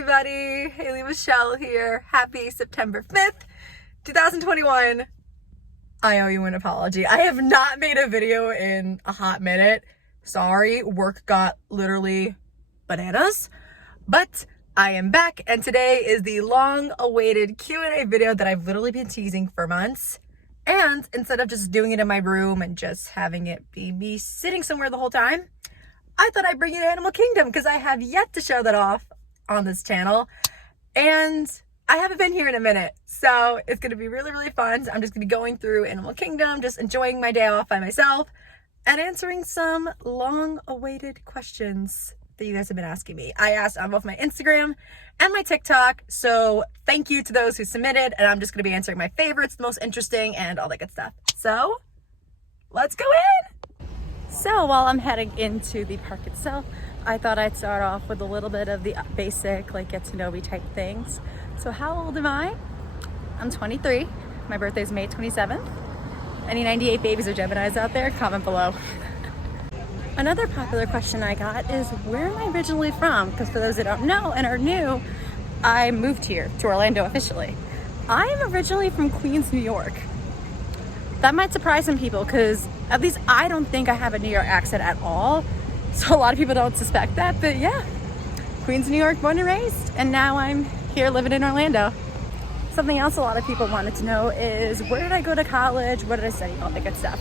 everybody, Haley Michelle here. Happy September 5th, 2021. I owe you an apology. I have not made a video in a hot minute. Sorry, work got literally bananas, but I am back and today is the long-awaited Q&A video that I've literally been teasing for months. And instead of just doing it in my room and just having it be me sitting somewhere the whole time, I thought I'd bring you to Animal Kingdom because I have yet to show that off on this channel. And I haven't been here in a minute. So it's going to be really, really fun. So I'm just going to be going through Animal Kingdom, just enjoying my day off by myself and answering some long-awaited questions that you guys have been asking me. I asked on both my Instagram and my TikTok. So thank you to those who submitted. And I'm just going to be answering my favorites, the most interesting, and all that good stuff. So let's go in. So while I'm heading into the park itself, I thought I'd start off with a little bit of the basic, like, get to know me type things. So how old am I? I'm 23. My birthday is May 27th. Any 98 babies or Geminis out there? Comment below. Another popular question I got is, where am I originally from? Because for those that don't know and are new, I moved here to Orlando officially. I am originally from Queens, New York. That might surprise some people because at least I don't think I have a New York accent at all. So a lot of people don't suspect that, but yeah, Queens, New York, born and raised. And now I'm here living in Orlando. Something else a lot of people wanted to know is, where did I go to college? What did I study? All that good stuff.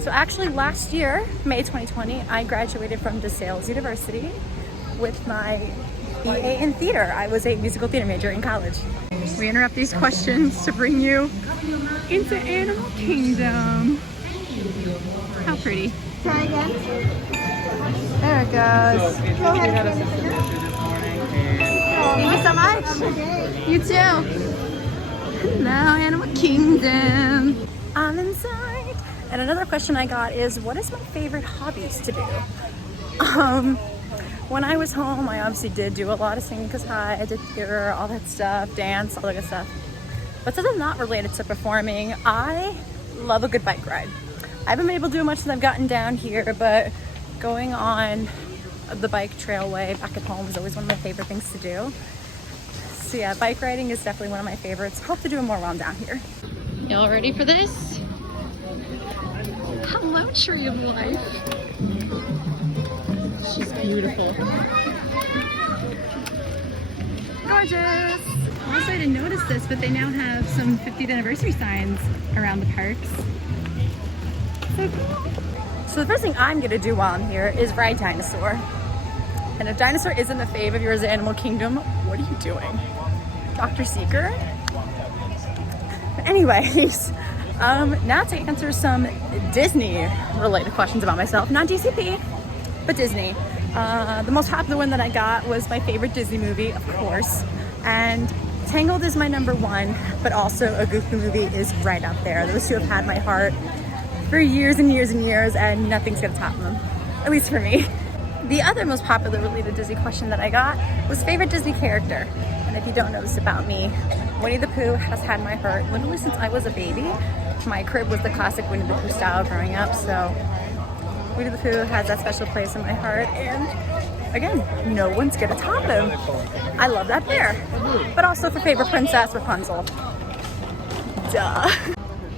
So actually last year, May 2020, I graduated from DeSales University with my BA in theater. I was a musical theater major in college. We interrupt these questions to bring you into Animal Kingdom. How pretty. Try again. There it goes. Go ahead. Thank you so much. You too. Hello, Animal Kingdom. I'm inside. And another question I got is, what is my favorite hobbies to do? When I was home, I obviously did do a lot of singing because I did theater, all that stuff, dance, all that good stuff. But something not related to performing, I love a good bike ride. I haven't been able to do much since I've gotten down here, but going on the bike trailway back at home is always one of my favorite things to do. So yeah, bike riding is definitely one of my favorites. Hope to do more while I'm down here. Y'all ready for this? Hello, Tree of Life. She's beautiful. Gorgeous. Also, I didn't notice this, but they now have some 50th anniversary signs around the parks. So cool. So the first thing I'm gonna do while I'm here is ride Dinosaur. And if Dinosaur isn't a fave of yours at Animal Kingdom, what are you doing? Dr. Seeker? But anyways, now to answer some Disney related questions about myself. Not DCP, but Disney. The most popular one that I got was my favorite Disney movie, of course. And Tangled is my number one, but also a Goofy movie is right up there. Those two have had my heart for years and years and years, and nothing's gonna top them, at least for me. The other most popular related Disney question that I got was favorite Disney character. And if you don't know this about me, Winnie the Pooh has had my heart literally since I was a baby. My crib was the classic Winnie the Pooh style growing up, so Winnie the Pooh has that special place in my heart, and again, no one's gonna top him. I love that bear. But also for favorite princess, Rapunzel. Duh.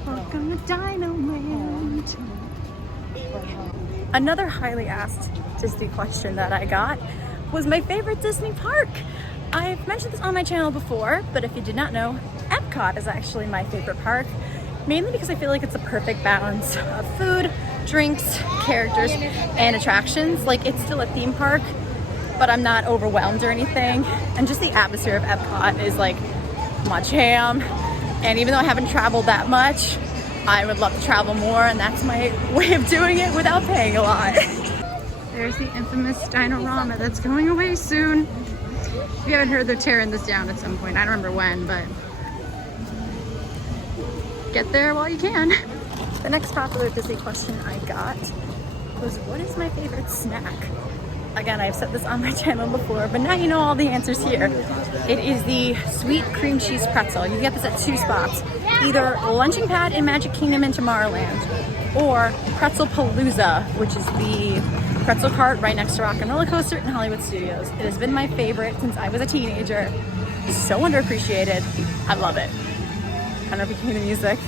Welcome to Dino Land. Another highly asked Disney question that I got was my favorite Disney park. I've mentioned this on my channel before, but if you did not know, Epcot is actually my favorite park, mainly because I feel like it's a perfect balance of food, drinks, characters, and attractions. Like, it's still a theme park, but I'm not overwhelmed or anything. And just the atmosphere of Epcot is like my jam. And even though I haven't traveled that much, I would love to travel more, and that's my way of doing it without paying a lot. There's the infamous Dino-Rama that's going away soon. If you haven't heard, they're tearing this down at some point. I don't remember when, but get there while you can. The next popular Disney question I got was, what is my favorite snack? Again, I've said this on my channel before, but now you know all the answers here. It is the sweet cream cheese pretzel. You get this at two spots, either Lunching Pad in Magic Kingdom in Tomorrowland or Pretzel Palooza, which is the pretzel cart right next to Rock and Roller Coaster in Hollywood Studios. It has been my favorite since I was a teenager. So underappreciated. I love it. I don't know if you can hear the music.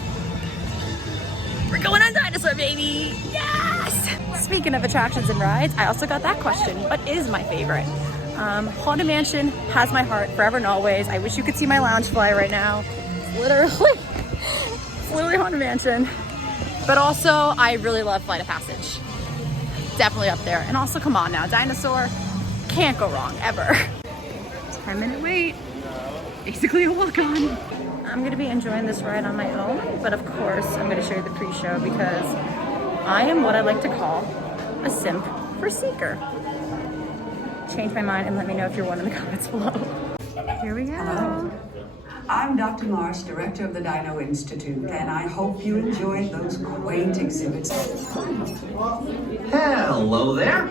We're going on Dinosaur, baby! Yes! Speaking of attractions and rides, I also got that question. What is my favorite? Haunted Mansion has my heart forever and always. I wish you could see my Loungefly right now. It's literally Haunted Mansion. But also, I really love Flight of Passage. Definitely up there. And also, come on now, Dinosaur, can't go wrong, ever. 10-minute wait. Basically a walk-on. I'm gonna be enjoying this ride on my own, but of course, I'm gonna show you the pre-show because I am what I like to call a simp for Seeker. Change my mind and let me know if you're one in the comments below. Here we go. Hello. I'm Dr. Marsh, director of the Dino Institute, and I hope you enjoyed those quaint exhibits. Hello there.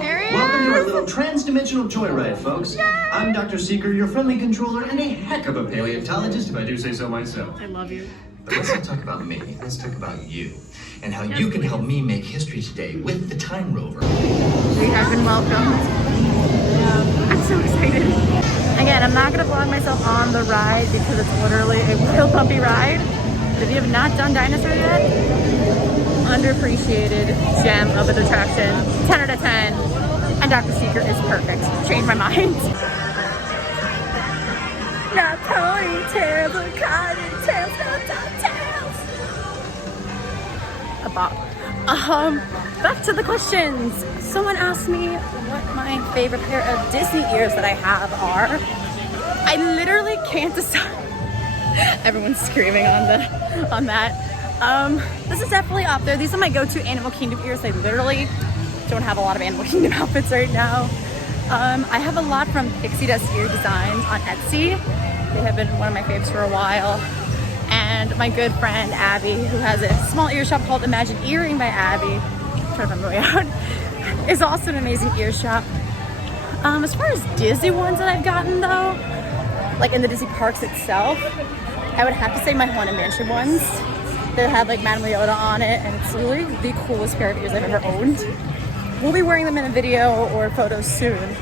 There he Welcome to our is. little trans-dimensional joyride, folks. I'm Dr. Seeker, your friendly controller, and a heck of a paleontologist, if I do say so myself. I love you. But let's not talk about me. Let's talk about you, and how you can help me make history today with the Time Rover. We have been welcomed. I'm so excited. Again, I'm not gonna vlog myself on the ride because it's literally a real bumpy ride. But if you have not done Dinosaur yet, underappreciated gem of an attraction. 10 out of 10. And Dr. Seeker is perfect. Changed my mind. Not ponytails or cottontails, no tails. A bop. Back to the questions. Someone asked me what my favorite pair of Disney ears that I have are. I literally can't decide. Everyone's screaming on that. This is definitely up there. These are my go-to Animal Kingdom ears. I literally don't have a lot of Animal Kingdom outfits right now. I have a lot from Pixie Dust Ear Designs on Etsy. They have been one of my faves for a while. And my good friend Abby, who has a small ear shop called Imagine Earring by Abby, I'm trying to remember my way out, is also an amazing ear shop. As far as Disney ones that I've gotten though, like in the Disney parks itself, I would have to say my Haunted Mansion ones. They have like Madame Leota on it, and it's really the coolest pair of ears I've ever owned. We'll be wearing them in a video or photos soon,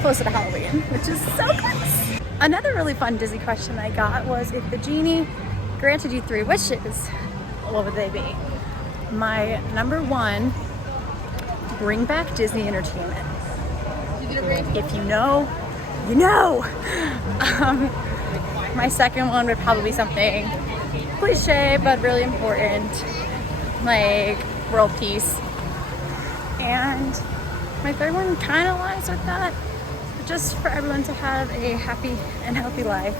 closer to Halloween, which is so close. Another really fun Disney question I got was, if the genie granted you 3 wishes, what would they be? My number 1, bring back Disney entertainment. If you know, you know. My second one would probably be something cliche but really important, like world peace. And my third one kind of lies with that, just for everyone to have a happy and healthy life.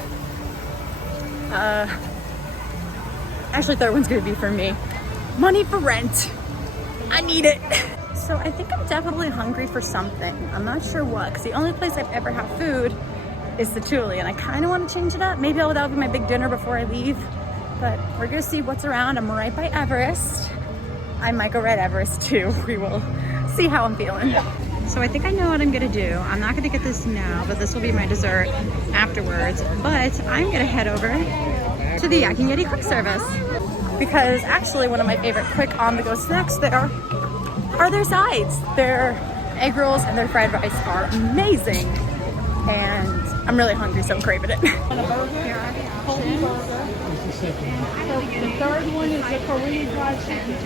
Actually, third one's gonna be for me. Money for rent. I need it. So I think I'm definitely hungry for something. I'm not sure what, because the only place I've ever had food is the Thule, and I kind of want to change it up. Maybe that'll be my big dinner before I leave, but we're gonna see what's around. I'm right by Everest. I might go ride Everest too. We will see how I'm feeling. So I think I know what I'm gonna do. I'm not gonna get this now, but this will be my dessert afterwards. But I'm gonna head over to the Yak and Yeti quick service, because actually one of my favorite quick on-the-go snacks there are their sides. Their egg rolls and their fried rice are amazing, and I'm really hungry, so I'm craving it. The third one is the Korean fried chicken.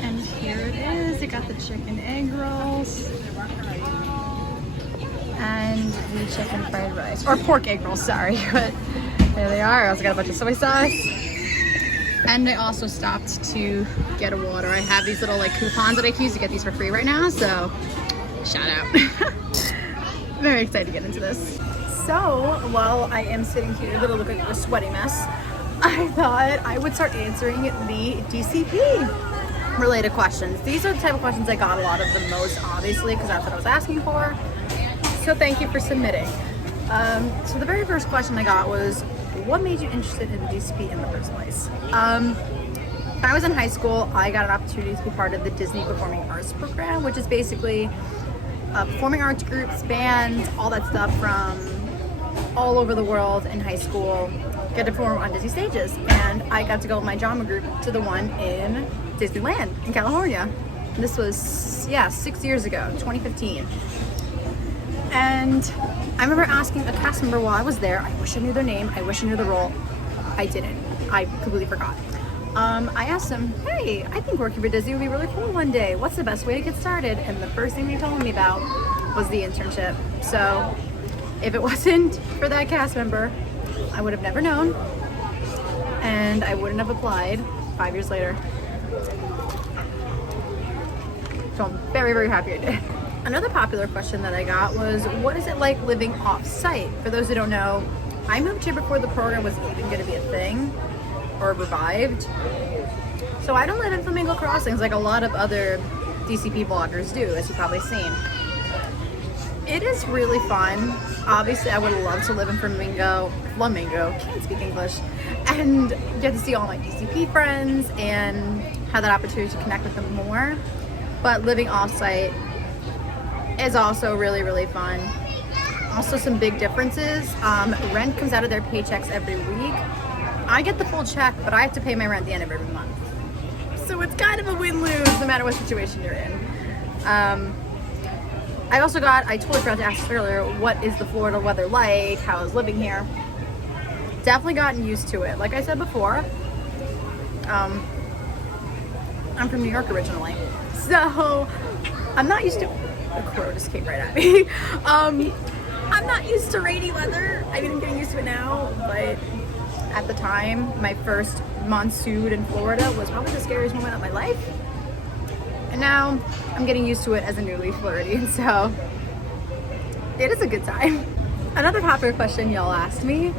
And here it is. It got the chicken egg rolls and the chicken fried rice, or pork egg rolls, sorry. But there they are. I also got a bunch of soy sauce. And I also stopped to get a water. I have these little like coupons that I can use to get these for free right now, so shout out. Very excited to get into this. So while I am sitting here, a little look like a sweaty mess, I thought I would start answering the DCP related questions. These are the type of questions I got a lot of the most, obviously, because that's what I was asking for. So thank you for submitting. So the very first question I got was, what made you interested in DCP in the first place? When I was in high school, I got an opportunity to be part of the Disney Performing Arts program, which is basically performing arts groups, bands, all that stuff from all over the world in high school get to perform on Disney stages. And I got to go with my drama group to the one in Disneyland in California. And this was, yeah, 6 years ago, 2015. And I remember asking a cast member while I was there, I wish I knew their name, I wish I knew the role. I didn't. I completely forgot. I asked them, hey, I think working for Disney would be really cool one day. What's the best way to get started? And the first thing they told me about was the internship. So if it wasn't for that cast member, I would have never known. And I wouldn't have applied 5 years later. So I'm very, very happy I did. Another popular question that I got was, what is it like living off-site? For those who don't know, I moved here before the program was even going to be a thing or revived. So I don't live in Flamingo Crossings like a lot of other DCP bloggers do, as you've probably seen. It is really fun. Obviously, I would love to live in Flamingo, can't speak English, and get to see all my DCP friends and have that opportunity to connect with them more. But living off-site is also really, really fun. Also some big differences. Rent comes out of their paychecks every week. I get the full check, but I have to pay my rent at the end of every month. So it's kind of a win-lose no matter what situation you're in. I totally forgot to ask earlier, what is the Florida weather like? How is living here? Definitely gotten used to it. Like I said before, I'm from New York originally. So I'm not used to, the crow just came right at me. I'm not used to rainy weather. I mean, I'm getting used to it now, but at the time, my first monsoon in Florida was probably the scariest moment of my life. And now I'm getting used to it as a newly Floridian, so it is a good time. Another popular question y'all asked me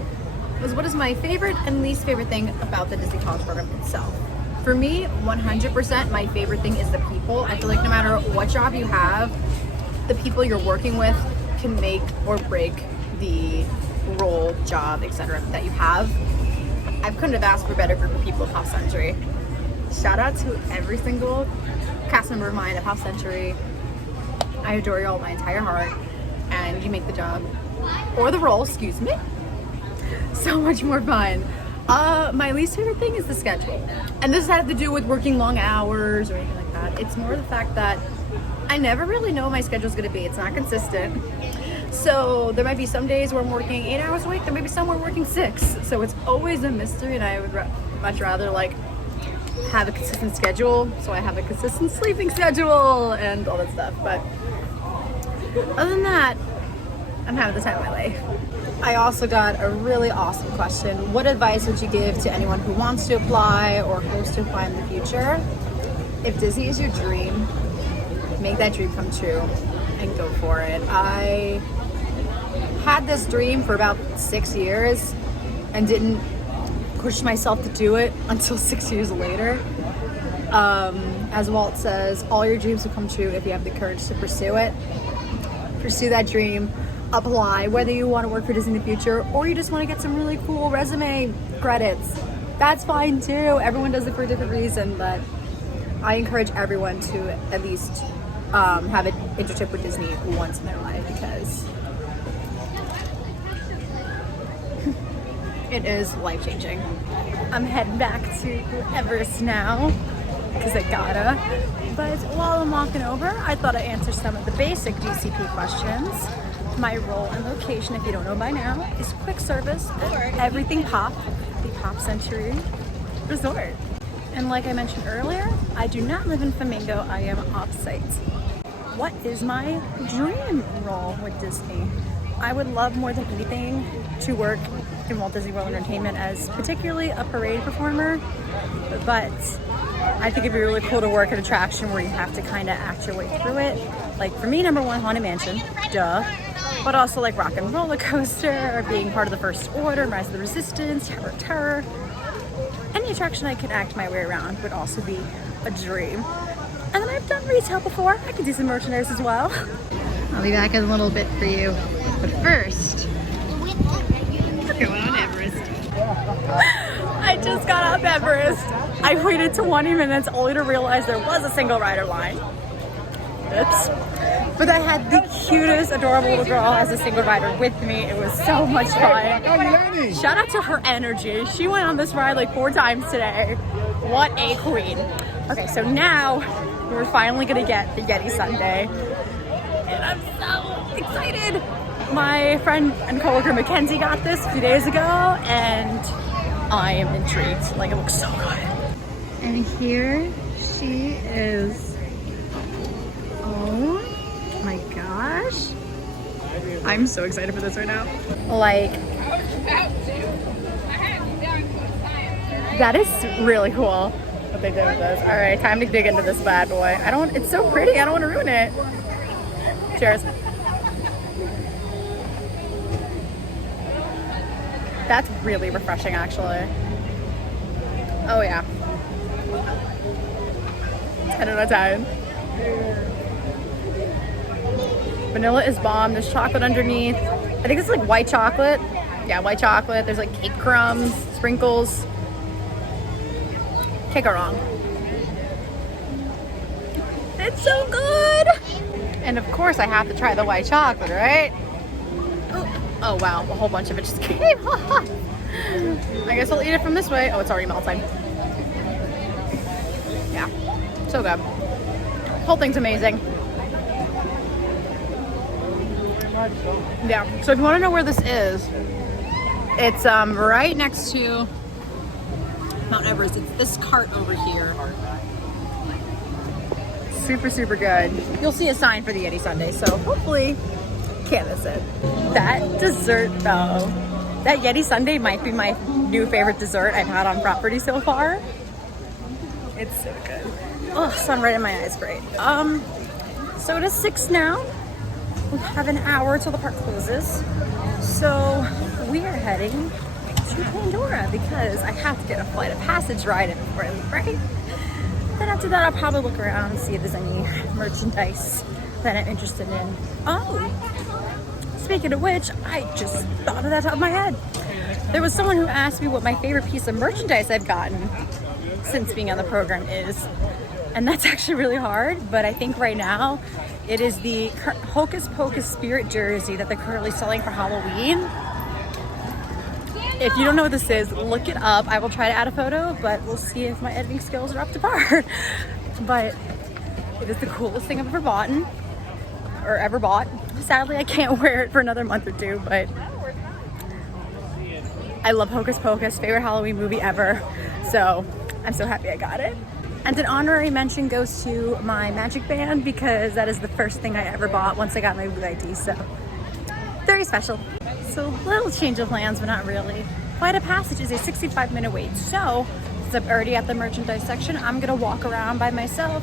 was, what is my favorite and least favorite thing about the Disney College program itself? For me, 100% my favorite thing is the people. I feel like no matter what job you have, the people you're working with can make or break the role, job, etc. that you have. I couldn't have asked for a better group of people at Pop Century. Shout out to every single cast member of mine at Pop Century. I adore you all with my entire heart, and you make the job, or the role, excuse me, so much more fun. My least favorite thing is the schedule. And this has to do with working long hours or anything like that. It's more the fact that I never really know what my schedule's gonna be. It's not consistent. So there might be some days where I'm working 8 hours a week, there may be some where I'm working 6. So it's always a mystery, and I would much rather like have a consistent schedule. So I have a consistent sleeping schedule and all that stuff. But other than that, I'm having the time of my life. I also got a really awesome question. What advice would you give to anyone who wants to apply or hopes to apply in the future? If Disney is your dream, make that dream come true and go for it. I had this dream for about 6 years and didn't push myself to do it until 6 years later. As Walt says, all your dreams will come true if you have the courage to pursue it. Pursue that dream. Apply, whether you want to work for Disney in the future or you just want to get some really cool resume credits. That's fine too. Everyone does it for a different reason, but I encourage everyone to at least have an internship with Disney once in their life, because it is life-changing. I'm heading back to Everest now because I gotta. But while I'm walking over, I thought I'd answer some of the basic DCP questions. My role and location, if you don't know by now, is quick service at Everything Pop, the Pop Century Resort. And like I mentioned earlier, I do not live in Flamingo, I am off-site. What is my dream role with Disney? I would love more than anything to work in Walt Disney World Entertainment as particularly a parade performer, but I think it'd be really cool to work at an attraction where you have to kind of act your way through it. Like for me, number one, Haunted Mansion, duh. But also like Rock and Roller Coaster, or being part of the First Order, Rise of the Resistance, Tower of Terror. Any attraction I could act my way around would also be a dream. And then I've done retail before. I can do some merchandise as well. I'll be back in a little bit for you. But first, we're going on Everest. I just got off Everest. I waited 20 minutes only to realize there was a single rider line. Oops. But I had the cutest, adorable little girl as a single rider with me. It was so much fun. Shout out to her energy. She went on this ride like 4 times today. What a queen. Okay, so now we're finally gonna get the Yeti Sundae. And I'm so excited. My friend and coworker Mackenzie got this a few days ago and I am intrigued. Like, it looks so good. And here she is. Oh my gosh. I'm so excited for this right now. Like, that is really cool what they did with this. All right, time to dig into this bad boy. It's so pretty, I don't want to ruin it. Cheers. That's really refreshing, actually. Oh yeah. I don't know Italian. Vanilla is bomb. There's chocolate underneath. I think it's like white chocolate. Yeah, white chocolate. There's like cake crumbs, sprinkles. Can't go wrong. It's so good. And of course I have to try the white chocolate, right? Oh wow, a whole bunch of it just came off. I guess I'll eat it from this way. Oh, it's already melting. Yeah, so good. Whole thing's amazing. Yeah, so if you want to know where this is, it's right next to Mount Everest. It's this cart over here. Super, super good. You'll see a sign for the Yeti Sundae, so hopefully can't miss it. That dessert though, that Yeti Sundae might be my new favorite dessert I've had on property so far. It's so good. Oh, sun right in my eyes, great. So it is 6 now. We have an hour till the park closes. So we are heading to Pandora because I have to get a flight of passage ride in before I leave, right? Then after that, I'll probably look around and see if there's any merchandise that I'm interested in. Oh, speaking of which, I just thought of that top of my head. There was someone who asked me what my favorite piece of merchandise I've gotten since being on the program is. And that's actually really hard, but I think right now it is the Hocus Pocus Spirit jersey that they're currently selling for Halloween. If you don't know what this is, look it up. I will try to add a photo, but we'll see if my editing skills are up to par. But it is the coolest thing I've ever bought. Sadly, I can't wear it for another month or 2, but I love Hocus Pocus, favorite Halloween movie ever. So I'm so happy I got it. And an honorary mention goes to my magic band because that is the first thing I ever bought once I got my Blue ID, so very special. So little change of plans, but not really. Flight of passage is a 65-minute wait, so since I'm already at the merchandise section, I'm gonna walk around by myself,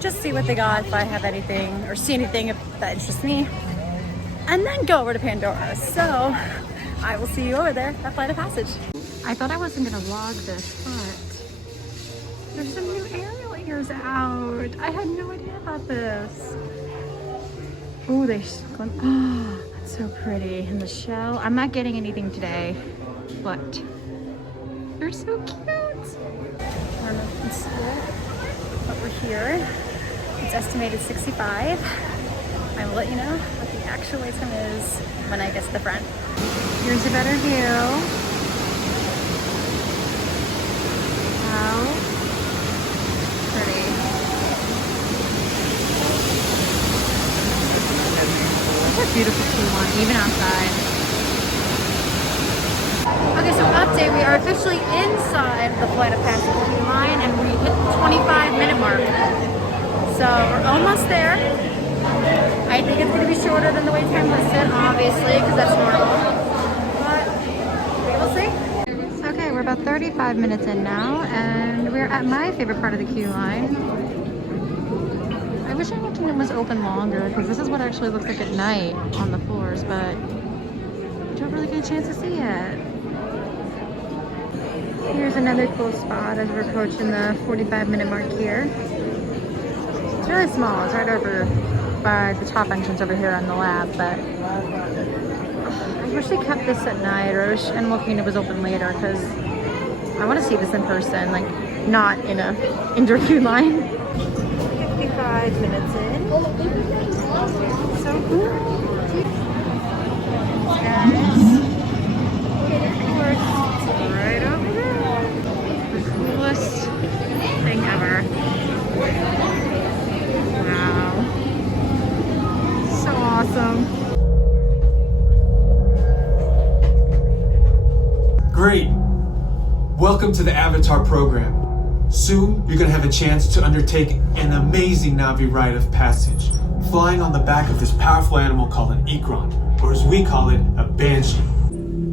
just see what they got, if I have anything or see anything that interests me, and then go over to Pandora. So I will see you over there at Flight of Passage. I thought I wasn't gonna vlog this, but there's some new Ariel ears out. I had no idea about this. Oh, oh, that's so pretty. And the shell, I'm not getting anything today, but they're so cute. I don't know if you can see it, but we're here. It's estimated 65. I will let you know what the actual wait time is when I get to the front. Here's a better view. How pretty. It's a beautiful key one, even outside. Okay, so update, we are officially inside the Flight of Passage line and we hit the 25-minute mark. So we're almost there. I think it's going to be shorter than the wait time listed, obviously, because that's normal. But we'll see. Okay, we're about 35 minutes in now, and we're at my favorite part of the queue line. I wish Animal Kingdom was open longer, because this is what it actually looks like at night on the floors, but I don't really get a chance to see it. Here's another cool spot as we're approaching the 45-minute mark here. It's really small. It's right over by the top entrance over here on the lab, but I wish they kept this at night, or I wish Animal Kingdom was open later, because I want to see this in person, like not in a indoor queue line. 65 minutes in. So cool. Guys, of course, it's right over there. The coolest thing ever. Wow. So awesome. Great. Welcome to the Avatar program. Soon, you're going to have a chance to undertake an amazing Navi rite of passage, flying on the back of this powerful animal called an Ikron, or as we call it, a banshee.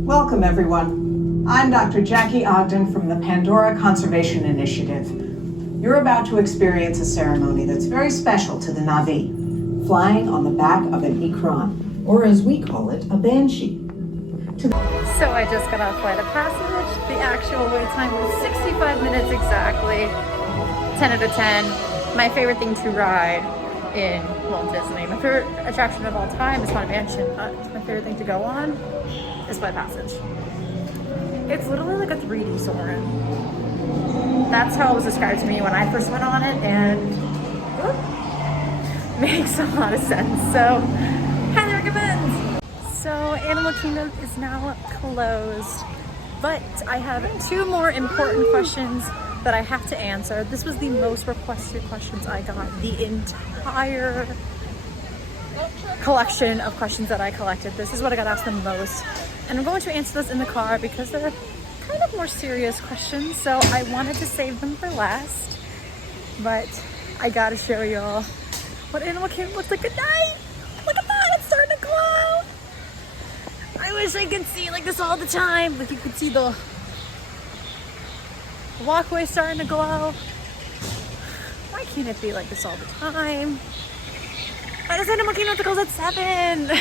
Welcome, everyone. I'm Dr. Jackie Ogden from the Pandora Conservation Initiative. You're about to experience a ceremony that's very special to the Navi, flying on the back of an Ikron, or as we call it, a banshee. So I just got off Flight of Passage. The actual wait time was 65 minutes exactly. 10 out of 10. My favorite thing to ride in Walt Disney. My favorite attraction of all time is Haunted Mansion, but my favorite thing to go on is Flight of Passage. It's literally like a 3D Soarin'. That's how it was described to me when I first went on it, and makes a lot of sense. So, highly recommend. So Animal Kingdom is now closed, but I have 2 more important questions that I have to answer. This was the most requested questions I got, the entire collection of questions that I collected. This is what I got asked the most, and I'm going to answer those in the car because they're kind of more serious questions, so I wanted to save them for last, but I gotta show y'all what Animal Kingdom looks like at night. Look at that, it's starting to glow. I wish I could see like this all the time. Like you could see the walkway starting to glow. Why can't it be like this all the time? Why does Animal Kingdom have to close at 7?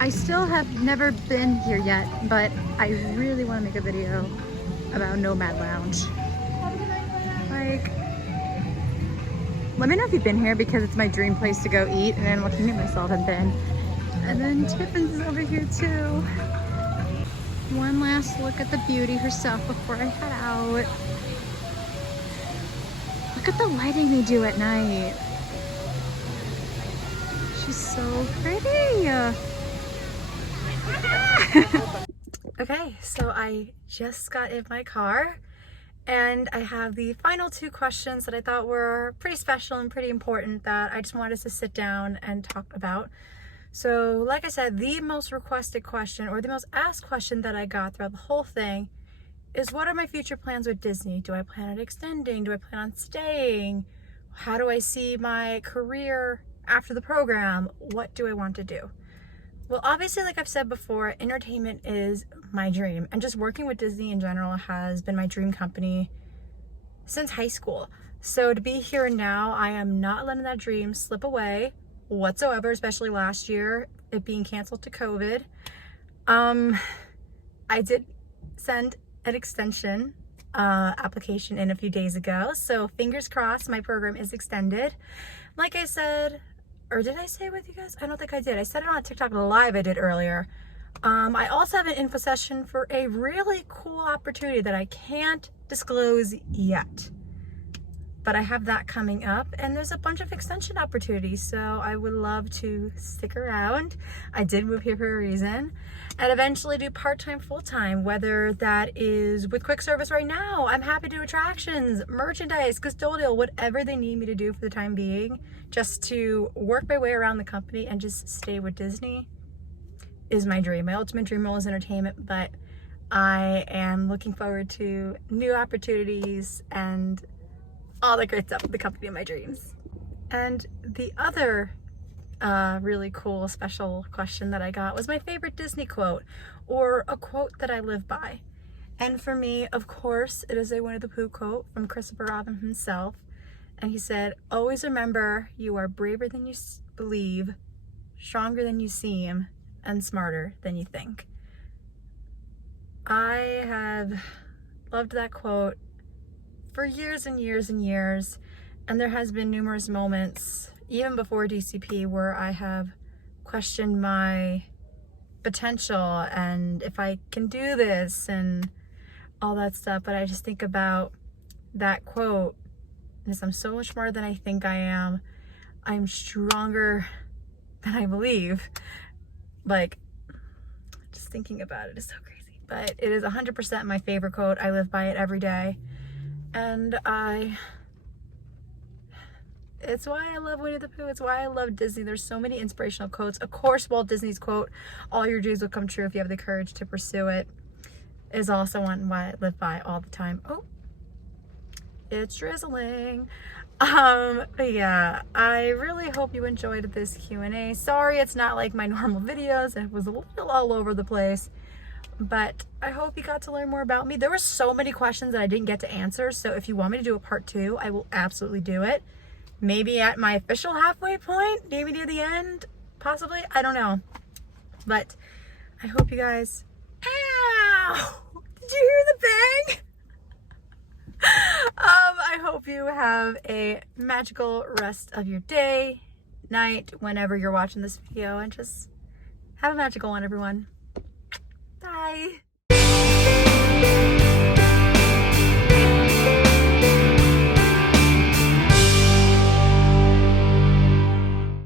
I still have never been here yet, but I really want to make a video about Nomad Lounge. Like, let me know if you've been here because it's my dream place to go eat, and Animal Kingdom I still haven't been. And then Tiffin's is over here too. One last look at the beauty herself before I head out. Look at the lighting they do at night. She's so pretty. Okay, so I just got in my car and I have the final 2 questions that I thought were pretty special and pretty important that I just wanted us to sit down and talk about. So like I said, the most requested question, or the most asked question that I got throughout the whole thing is, what are my future plans with Disney? Do I plan on extending? Do I plan on staying? How do I see my career after the program? What do I want to do? Well, obviously, like I've said before, entertainment is my dream, and just working with Disney in general has been my dream company since high school. So to be here now, I am not letting that dream slip away whatsoever, especially last year, it being canceled to COVID. I did send an extension application in a few days ago, so fingers crossed my program is extended. Like I said, or did I say it with you guys? I don't think I did. I said it on a TikTok live I did earlier. I also have an info session for a really cool opportunity that I can't disclose yet, but I have that coming up, and there's a bunch of extension opportunities, so I would love to stick around. I did move here for a reason, and eventually do part-time, full-time, whether that is with quick service right now. I'm happy to do attractions, merchandise, custodial, whatever they need me to do for the time being, just to work my way around the company and just stay with Disney is my dream. My ultimate dream role is entertainment, but I am looking forward to new opportunities and all the great stuff with the company of my dreams. And the other really cool special question that I got was my favorite Disney quote, or a quote that I live by. And for me, of course, it is a Winnie the Pooh quote from Christopher Robin himself. And he said, "Always remember, you are braver than you believe, stronger than you seem, and smarter than you think." I have loved that quote for years and years and years, and there has been numerous moments, even before DCP, where I have questioned my potential and if I can do this and all that stuff. But I just think about that quote, and I'm so much more than I think I am, I'm stronger than I believe. Like, just thinking about it is so crazy. But it is 100% my favorite quote. I live by it every day. And it's why I love Winnie the Pooh. It's why I love Disney. There's so many inspirational quotes. Of course, Walt Disney's quote, "All your dreams will come true if you have the courage to pursue it," is also one why I live by all the time. Oh, it's drizzling. But yeah, I really hope you enjoyed this Q&A. Sorry it's not like my normal videos. It was a little all over the place. But I hope you got to learn more about me. There were so many questions that I didn't get to answer. So if you want me to do a part 2, I will absolutely do it. Maybe at my official halfway point, maybe near the end, possibly. I don't know. But I hope you guys... Ow! Did you hear the bang? I hope you have a magical rest of your day, night, whenever you're watching this video, and just have a magical one, everyone. Bye.